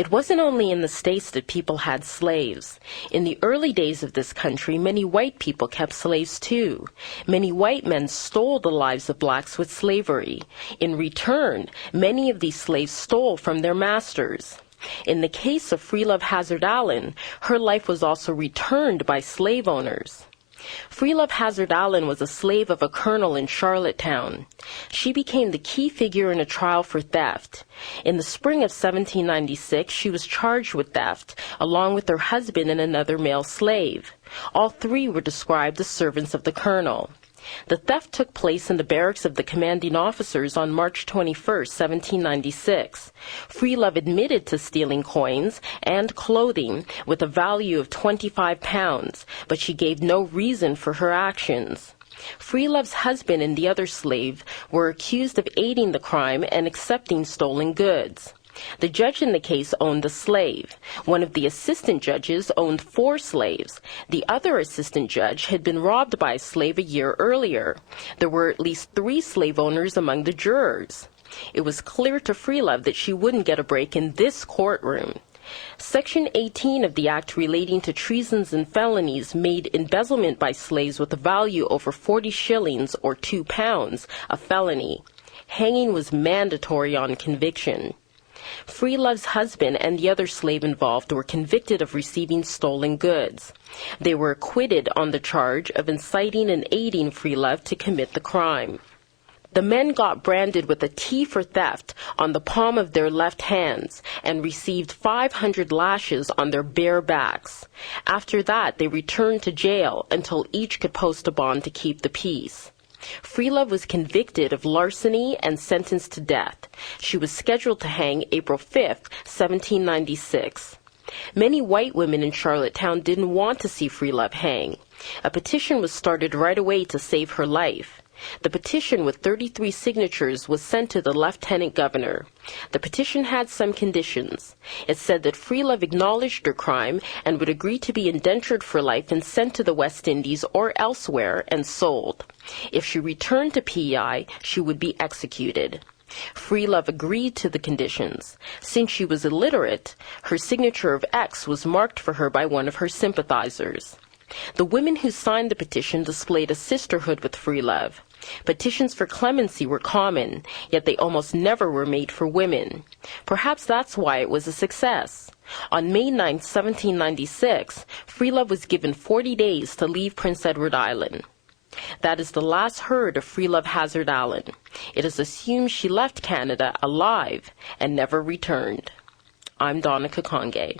It wasn't only in the States that people had slaves. In the early days of this country, many white people kept slaves too. Many white men stole the lives of blacks with slavery. In return, many of these slaves stole from their masters. In the case of Freelove Hazard Allen, her life was also returned by slave owners. Freelove Hazard Allen was a slave of a colonel in Charlottetown. She became the key figure in a trial for theft. In the spring of 1796, she was charged with theft, along with her husband and another male slave. All three were described as servants of the colonel. The theft took place in the barracks of the commanding officers on March 21, 1796. Freelove admitted to stealing coins and clothing with a value of 25 pounds, but she gave no reason for her actions. Freelove's husband and the other slave were accused of aiding the crime and accepting stolen goods. The judge in the case owned the slave. One of the assistant judges owned 4 slaves. The other assistant judge had been robbed by a slave a year earlier. There were at least 3 slave owners among the jurors. It was clear to Freelove that she wouldn't get a break in this courtroom. Section 18 of the Act relating to treasons and felonies made embezzlement by slaves with a value over 40 shillings or 2 pounds a felony. Hanging was mandatory on conviction. Freelove's husband and the other slave involved were convicted of receiving stolen goods. They were acquitted on the charge of inciting and aiding Freelove to commit the crime. The men got branded with a T for theft on the palm of their left hands and received 500 lashes on their bare backs. After that, they returned to jail until each could post a bond to keep the peace. Freelove was convicted of larceny and sentenced to death. She was scheduled to hang April 5, 1796. Many white women in Charlottetown didn't want to see Freelove hang. A petition was started right away to save her life. The petition, with 33 signatures, was sent to the lieutenant governor. The petition had some conditions. It said that Freelove acknowledged her crime and would agree to be indentured for life and sent to the West Indies or elsewhere and sold. If she returned to PEI, she would be executed. Freelove agreed to the conditions. Since she was illiterate, her signature of X was marked for her by one of her sympathizers. The women who signed the petition displayed a sisterhood with Freelove. Petitions for clemency were common, yet they almost never were made for women. Perhaps that's why it was a success. On May 9, 1796, Freelove was given 40 days to leave Prince Edward Island. That is the last heard of Freelove Hazard Allen. It is assumed she left Canada alive and never returned. I'm Donna Kakonge.